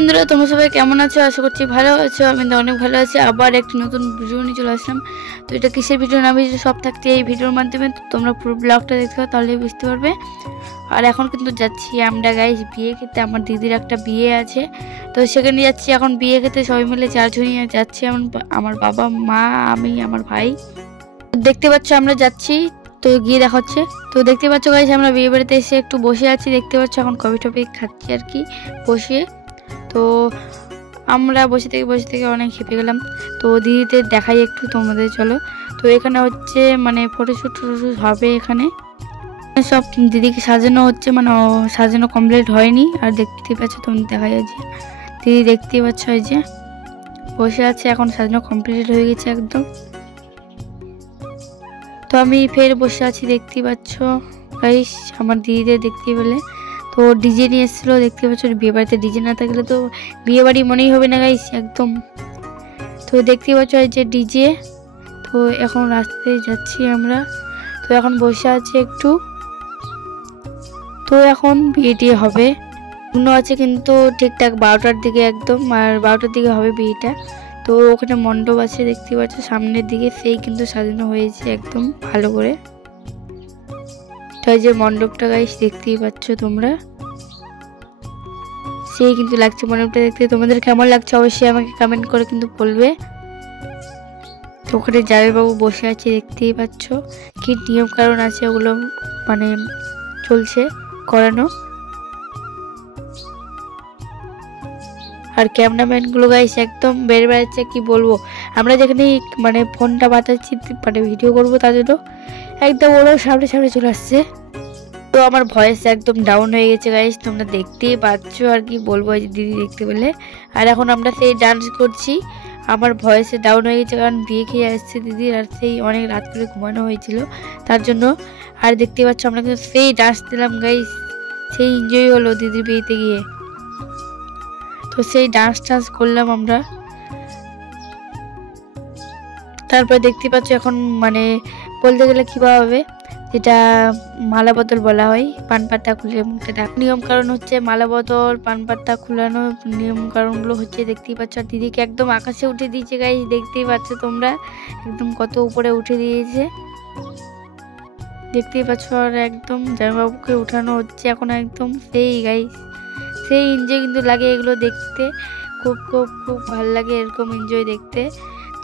বন্ধুরা, তোমরা সবাই কেমন আছো? আশা করছি ভালো আছো। আমি তো অনেক ভালো আছি। আবার একটা নতুন ভিডিও নিয়ে চলে আসলাম। তো এটা কিসের ভিডিও না ভিডিও সব থাকছে এই ভিডিওর মাধ্যমে। তোমরা পুরো ব্লগটা দেখতে পাও, তাহলেই বুঝতে পারবে। আর এখন কিন্তু যাচ্ছি আমরা গাইস বিয়ে খেতে। আমার দিদির একটা বিয়ে আছে, তো সেখানে যাচ্ছি এখন বিয়ে খেতে। সবাই মিলে 4 জনই যাচ্ছি। আমার বাবা, মা, আমি, আমার ভাই। দেখতে পাচ্ছ আমরা যাচ্ছি, তো গিয়ে দেখা হচ্ছে। তো দেখতে পাচ্ছ গাইস আমরা বিয়ে বাড়িতে এসে একটু বসে আছি। দেখতে পাচ্ছ এখন কফি টফি খাচ্ছি আর কি বসে। তো আমরা বসে থেকে অনেক হেঁপে গেলাম। তো দিদিতে দেখাই একটু তোমাদের, চলো। তো এখানে হচ্ছে মানে ফটোশ্যুট হবে এখানে। সব দিদিকে সাজানো হচ্ছে, মানে সাজানো কমপ্লিট হয়নি। আর দেখতে পাচ্ছ তোমাদের দেখা যাচ্ছে, দিদি দেখতে পাচ্ছ এই যে বসে আছে। এখন সাজানো কমপ্লিট হয়ে গেছে একদম। তো আমি ফের বসে আছি, দেখতে পাচ্ছ গাইস আমার দিদিদের দেখতে পেলে। তো ডিজে নিয়ে এসেছিলো, দেখতে পাচ্ছ। বিয়ে বাড়িতে ডিজে না থাকলে তো বিয়ে বাড়ি মনেই হবে না গাইস একদম। তো দেখতে পাচ্ছ এই যে ডিজে। তো এখন রাস্তায় যাচ্ছি আমরা। তো এখন বসে আছি একটু। তো এখন বিয়েটি হবে, মনে আছে কিন্তু ঠিকঠাক 12টার দিকে একদম। আর 12টার দিকে হবে বিয়েটা। তো ওখানে মণ্ডপ আছে দেখতে পাচ্ছ সামনের দিকে, সেই কিন্তু সাজানো হয়েছে একদম ভালো করে। তো এই যে মণ্ডপটা গাইস দেখতেই পাচ্ছ তোমরা, সেই কিন্তু লাগছে মণ্ডপটা দেখতে। তোমাদের কেমন লাগছে অবশ্যই আমাকে কমেন্ট করে কিন্তু বলবে। তো ওখানে জামাইবাবু বসে আছে দেখতেই পাচ্ছ। কি নিয়ম কারণ আছে ওগুলো মানে চলছে করানো। আর ক্যামেরাম্যান গুলো গাইস একদম বেড়ে বেড়াচ্ছে, কি বলবো। আমরা যেখানে মানে ফোনটা বাতাচ্ছি মানে ভিডিও করবো, তার জন্য একদম ওরাও সামনে সামনে চলে আসছে। তো আমার ভয়েস একদম ডাউন হয়ে গেছে গাইস, তোমরা দেখতেই পাচ্ছ। আর কি বলবো এই যে দিদি দেখতে পেলে। আর এখন আমরা সেই ডান্স করছি। আমার ভয়েসে ডাউন হয়ে গেছে কারণ বিয়ে খেয়ে আসছে দিদির, আর সেই অনেক রাত করে ঘুমানো হয়েছিল তার জন্য। আর দেখতে পাচ্ছ আমরা কিন্তু সেই ডান্স দিলাম গাইস, সেই এনজয় হলো দিদির বিয়েতে গিয়ে। তো সেই ডান্স করলাম আমরা। তারপর দেখতে পাচ্ছ এখন মানে বলতে গেলে কিভাবে যেটা মালা বদল বলা হয়, পান পাতা খুলে মুখে ডাক। নিয়ম কারণ হচ্ছে মালা বদল, পান পাতা খুলানো নিয়ম কারণগুলো হচ্ছে দেখতেই পাচ্ছ। আর দিদিকে একদম আকাশে উঠে দিয়েছে গাইস, দেখতেই পাচ্ছ তোমরা একদম কত উপরে উঠে দিয়েছে দেখতেই পাচ্ছ। আর একদম জামাইবাবুকে উঠানো হচ্ছে এখন একদম। সেই গাইস সেই এনজয় কিন্তু লাগে এগুলো দেখতে, খুব খুব খুব ভালো লাগে এরকম এনজয় দেখতে।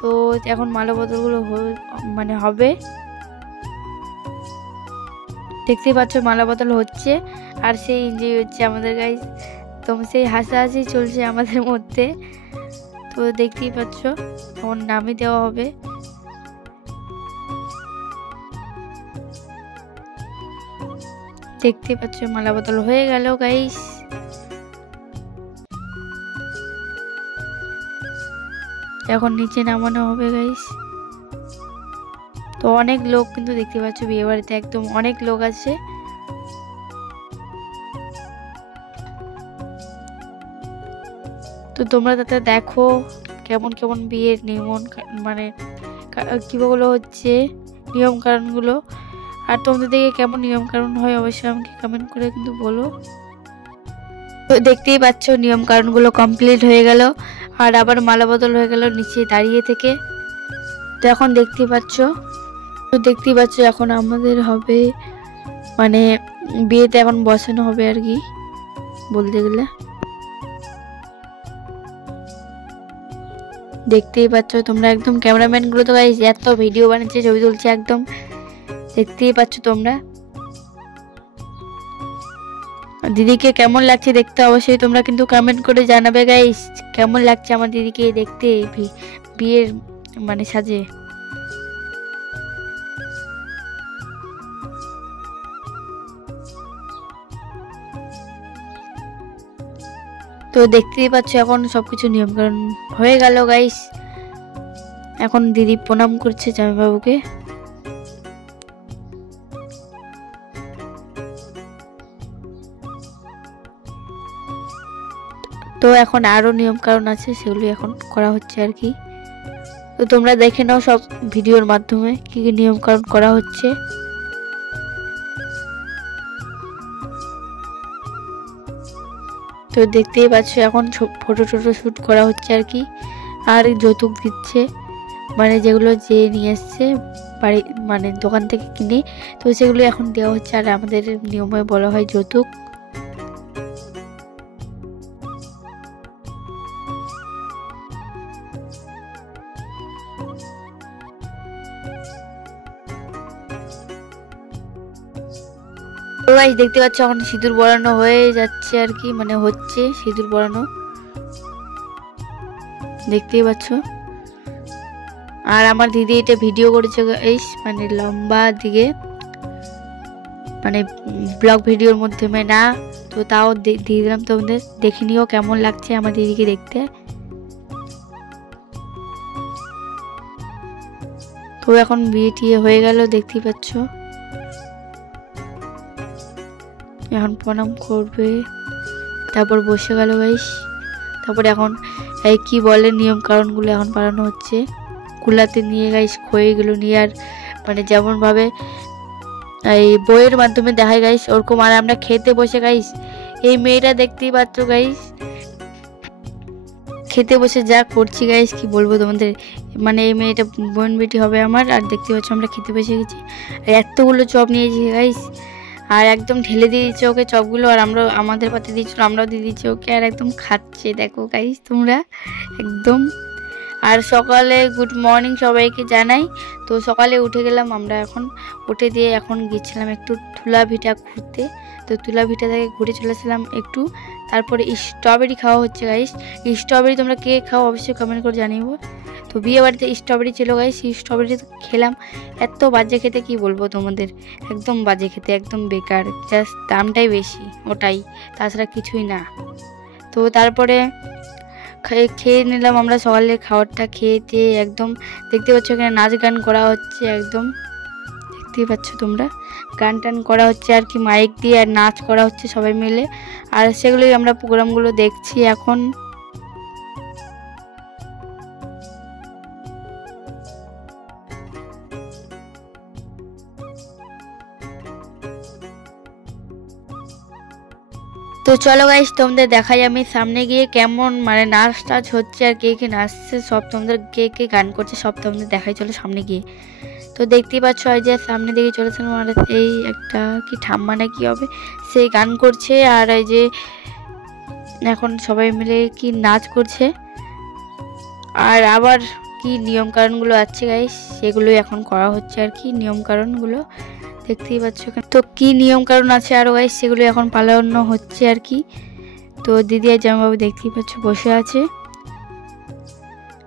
তো এখন মালা বদলগুলো মানে হবে, দেখতেই পাচ্ছ মালা বদল হচ্ছে। আর সেই এনজয় হচ্ছে আমাদের গাইস, তো সেই হাসাহাসি চলছে আমাদের মধ্যে। তো দেখতেই পাচ্ছ এখন নামই দেওয়া হবে। দেখতে পাচ্ছ মালা বদল হয়ে গেল গাইস। এখন নিচে নামানো হবে গাইস। তো অনেক লোক কিন্তু দেখতে পাচ্ছ বিয়ে বাড়িতে, একদম অনেক লোক আছে। তো তোমরা তাতে দেখো কেমন কেমন বিয়ের নিয়ম মানে কিভাবে হচ্ছে নিয়ম কারণগুলো। আর তোমাদের দিকে কেমন নিয়ম কারণ হয় অবশ্যই আমাকে কমেন্ট করে কিন্তু বলো। তো দেখতেই পাচ্ছ নিয়ম কারণগুলো কমপ্লিট হয়ে গেল। আর আবার মালা বদল হয়ে গেল নিচে দাঁড়িয়ে থেকে। তো এখন দেখতেই পাচ্ছ এখন আমাদের হবে মানে বিয়েতে এখন বসানো হবে আর কি বলতে গেলে। দেখতেই পাচ্ছ তোমরা একদম ক্যামেরাম্যান গুলো তো গাইস এত ভিডিও বানাচ্ছে, ছবি তুলছে একদম, দেখতেই পাচ্ছ তোমরা। দিদিকে কেমন লাগছে দেখতে অবশ্যই তোমরা কিন্তু কমেন্ট করে জানাবে গাইস, কেমন লাগছে আমার দিদিকে দেখতে বিয়ের মানে সাজে। তো দেখতেই পাচ্ছ এখন সবকিছু নিয়মকানুন হয়ে গেল গাইস। এখন দিদি প্রণাম করছে জামাইবাবুকে। তো এখন আরো নিয়ম কারণ আছে, সেগুলো এখন করা হচ্ছে আর কি। তো তোমরা দেখে নাও সব ভিডিওর মাধ্যমে কি কি নিয়ম কারণ করা হচ্ছে। তো দেখতেই পাচ্ছ এখন ফটো টটো শ্যুট করা হচ্ছে আর কি। আর যৌতুক দিচ্ছে, মানে যেগুলো যে নিয়ে এসছে বাড়ি মানে দোকান থেকে কিনে, তো সেগুলো এখন দেওয়া হচ্ছে। আর আমাদের নিয়মে বলা হয় যৌতুক। তো গাইস দেখতে পাচ্ছ এখন সিঁদুর পরানো হয়ে যাচ্ছে আর কি, মানে হচ্ছে সিঁদুর পরানো, দেখতেই পাচ্ছ। আর আমার দিদি এটা ভিডিও করেছে গাইস, মানে লম্বা দিকে, মানে ব্লগ ভিডিওর মাধ্যমে না, তো তাও দিয়ে দিলাম তোমাদের, দেখে নিও কেমন লাগছে আমার দিদিকে দেখতে। তো এখন বিয়ে টিয়ে হয়ে গেল দেখতেই পাচ্ছ, এখন প্রণাম করবে, তারপর বসে গেল গাইস। তারপরে এখন এই কি বলে নিয়ম কারণগুলো এখন পালন হচ্ছে। কুলাতে নিয়ে গাইস খইগুলো নিয়ে, আর মানে যেমন ভাবে এই বইয়ের মাধ্যমে দেখায় গাইস ওরকম। আর আমরা খেতে বসে গাইস, এই মেয়েটা দেখতেই পাচ্ছ গাইস, খেতে বসে যা করছি গাইস কি বলবো তোমাদের, মানে এই মেয়েটা বোন বেটি হবে আমার। আর দেখতে পাচ্ছ আমরা খেতে বসে গেছি, আর এতগুলো চপ নিয়েছি গাইস, আর একদম ঢেলে দিয়ে দিচ্ছে ওকে চপগুলো, আর আমরা আমাদের পাতে দিচ্ছিল, আমরাও দিয়ে দিচ্ছি ওকে, আর একদম খাচ্ছে দেখো গাইস তোমরা একদম। আর সকালে গুড মর্নিং সবাইকে জানাই। তো সকালে উঠে গেলাম আমরা, এখন উঠে দিয়ে এখন গিয়েছিলাম একটু তুলা ভিটা ঘুরতে। তো তুলা ভিটা থেকে ঘুরে চলেছিলাম একটু, তারপরে স্ট্রবেরি খাওয়া হচ্ছে গাইস। স্ট্রবেরি তোমরা কে খাও অবশ্যই কমেন্ট করে জানিও। তো বিয়ে বাড়িতে স্ট্রবেরি ছিল গাইস, স্ট্রবেরি খেলাম, এত বাজে খেতে কি বলবো তোমাদের, একদম বাজে খেতে, একদম বেকার, জাস্ট দামটাই বেশি ওটাই, তাছাড়া কিছুই না। তো তারপরে খেয়ে নিলাম আমরা সকালের খাবারটা, খেয়ে একদম দেখতে পাচ্ছ এখানে নাচ গান করা হচ্ছে, একদম দেখতেই পাচ্ছ তোমরা, গান টান করা হচ্ছে আর কি, মাইক দিয়ে আর নাচ করা হচ্ছে সবাই মিলে। আর সেগুলোই আমরা প্রোগ্রামগুলো দেখছি এখন। তো চলো গাইস তোমাদের দেখাই আমি সামনে গিয়ে কেমন মানে নাচ টাচ হচ্ছে, আর কে কে নাচছে সব তোমাদের, কে কে গান করছে সব তোমাদের দেখাই, চলো সামনে গিয়ে। তো দেখতেই পাচ্ছ এই যে সামনে দিকে চলেছিলাম, আর এই একটা কি ঠাম্মা না কি হবে সেই গান করছে, আর এই যে এখন সবাই মিলে কি নাচ করছে। আর আবার কি নিয়ম কারণগুলো আছে গাইস সেগুলো এখন করা হচ্ছে আর কি, নিয়ম কারণগুলো দেখতেই পাচ্ছ। তো কি নিয়ম কারণ আছে আরো গাইস সেগুলো এখন পালন হচ্ছে আর কি। তো দিদি আর জামাইবাবু দেখতেই পাচ্ছ বসে আছে,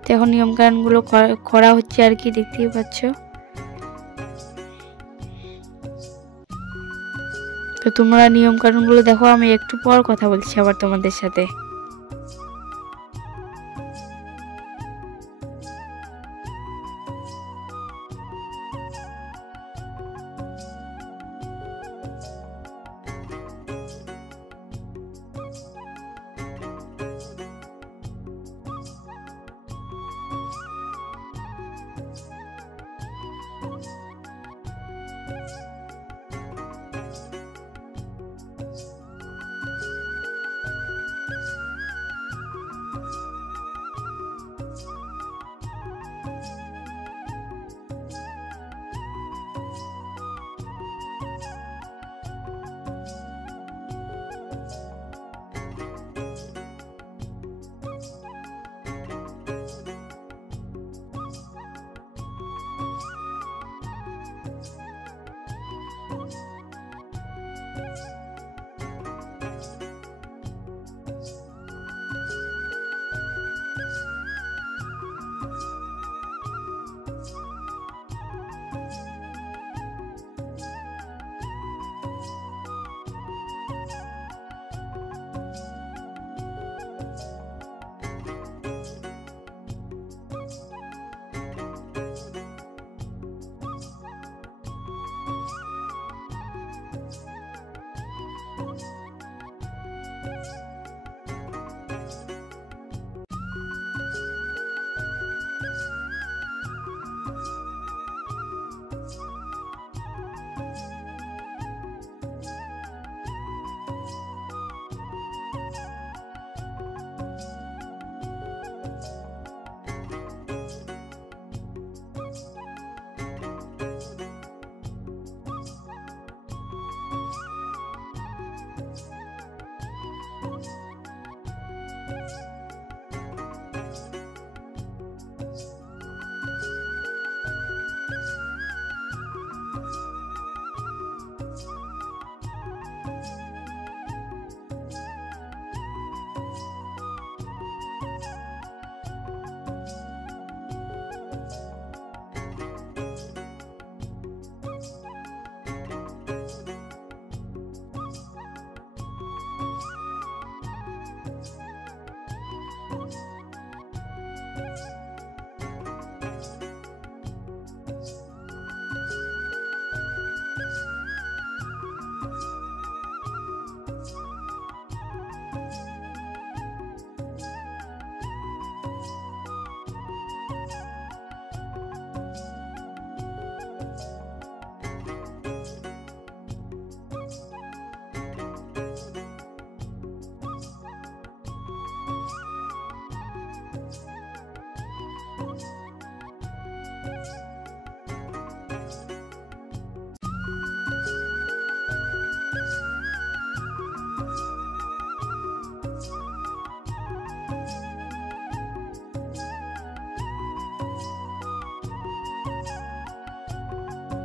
তো এখন নিয়ম কারণগুলো করা হচ্ছে আর কি, দেখতেই পাচ্ছ। তো তোমরা নিয়ম কারণগুলো দেখো, আমি একটু পর কথা বলছি আবার তোমাদের সাথে।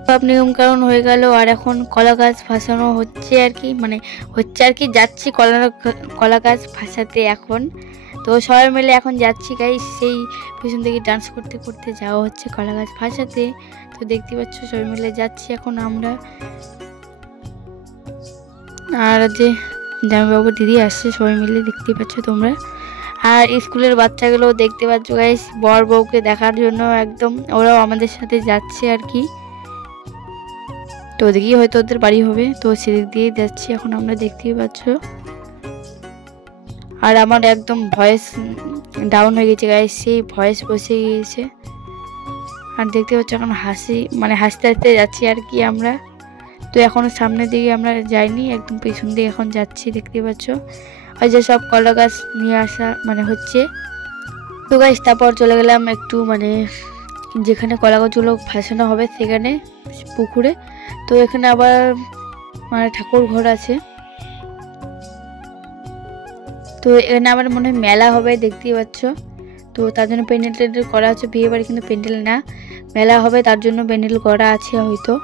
সব নিয়ম কানুন হয়ে গেল, আর এখন কলা গাছ ফাঁসানো হচ্ছে আর কি, মানে হচ্ছে আর কি, যাচ্ছি কলা গাছ ফাঁসাতে এখন। তো সবাই মিলে এখন যাচ্ছি গাইস, সেই পিছন থেকে ডান্স করতে করতে যাওয়া হচ্ছে কলা গাছ ফাঁসাতে। তো দেখতে পাচ্ছ সবাই মিলে যাচ্ছি এখন আমরা। আর যে জামাইবাবু দিদি আসছে সবাই মিলে, দেখতে পাচ্ছ তোমরা। আর স্কুলের বাচ্চাগুলো দেখতে পাচ্ছ গাইস, বর বউকে দেখার জন্য একদম ওরাও আমাদের সাথে যাচ্ছে আর কি। তো ওদিকেই হয়তো ওদের বাড়ি হবে, তো সেদিক দিয়ে যাচ্ছি এখন আমরা, দেখতেই পাচ্ছ। আর আমার একদম ভয়েস ডাউন হয়ে গেছে গাইস, সেই ভয়েস বসে গিয়েছে। আর দেখতে পাচ্ছ এখন মানে হাসতে হাসতে যাচ্ছি আর কি আমরা। তো এখন সামনের দিকে আমরা যাইনি, একদম পেছন দিকে এখন যাচ্ছি, দেখতে পাচ্ছ। আর যে সব কলা গাছ নিয়ে আসা মানে হচ্ছে। তো গাইস তারপর চলে গেলাম একটু মানে যেখানে কলা গাছগুলো ফাঁসানো হবে সেখানে পুকুরে। তো এখানে আবার মানে ঠাকুর ঘর আছে, তো এখানে আবার মনে হয় মেলা হবে, দেখতেই পাচ্ছ। তো তার জন্য প্যান্ডেল ট্যান্ডেল করা আছে, বিয়ে বাড়ি কিন্তু প্যান্ডেল না, মেলা হবে তার জন্য প্যান্ডেল করা আছে হয়তো।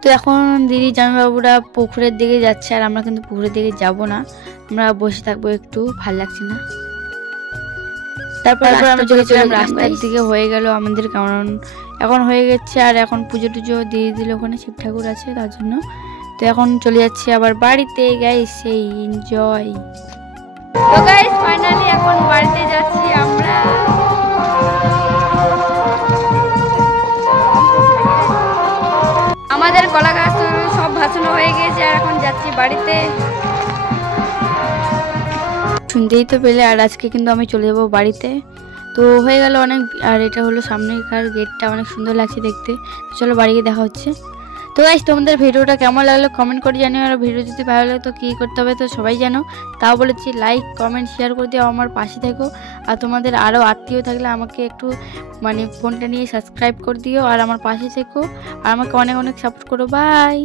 তো এখন দিদি জামাইবাবুরা পুকুরের দিকে যাচ্ছে, আর আমরা কিন্তু পুকুরের দিকে যাব না, আমরা বসে থাকবো, একটু ভাল লাগছে না। তারপর আমরা চলে গেলাম রাস্তার দিকে, হয়ে গেল আমাদের, কারণ এখন হয়ে গেছে। আর এখন পুজো টুজো দিয়ে দিল, ওখানে শিব ঠাকুর আছে তার জন্য। তো এখন চলে যাচ্ছি আবার বাড়িতে গাইস, সেই এনজয়। তো গাইস ফাইনালি এখন বাড়িতে যাচ্ছি আমরা। আমাদের কলা গাছ সব ভাসানো হয়ে গেছে, আর এখন যাচ্ছি বাড়িতে। শুনতেই তো পেলে, আর আজকে কিন্তু আমি চলে যাবো বাড়িতে। তো হয়ে গেল অনেক, আর এটা হলো সামনেকার গেটটা, অনেক সুন্দর লাগছে দেখতে। চলো বাড়ি গিয়ে দেখা হচ্ছে। তো গাইস তোমাদের ভিডিওটা কেমন লাগলো কমেন্ট করে জানিও, আর ভিডিও যদি ভালো লাগে তো কী করতে হবে তো সবাই জানো, তাও বলেছি লাইক কমেন্ট শেয়ার করে দিও, আমার পাশে থেকো। আর তোমাদের আরও আত্মীয় থাকলে আমাকে একটু মানে ফোনটা নিয়ে সাবস্ক্রাইব করে দিও, আর আমার পাশে থেকো, আর আমাকে অনেক অনেক সাপোর্ট করো। বাই।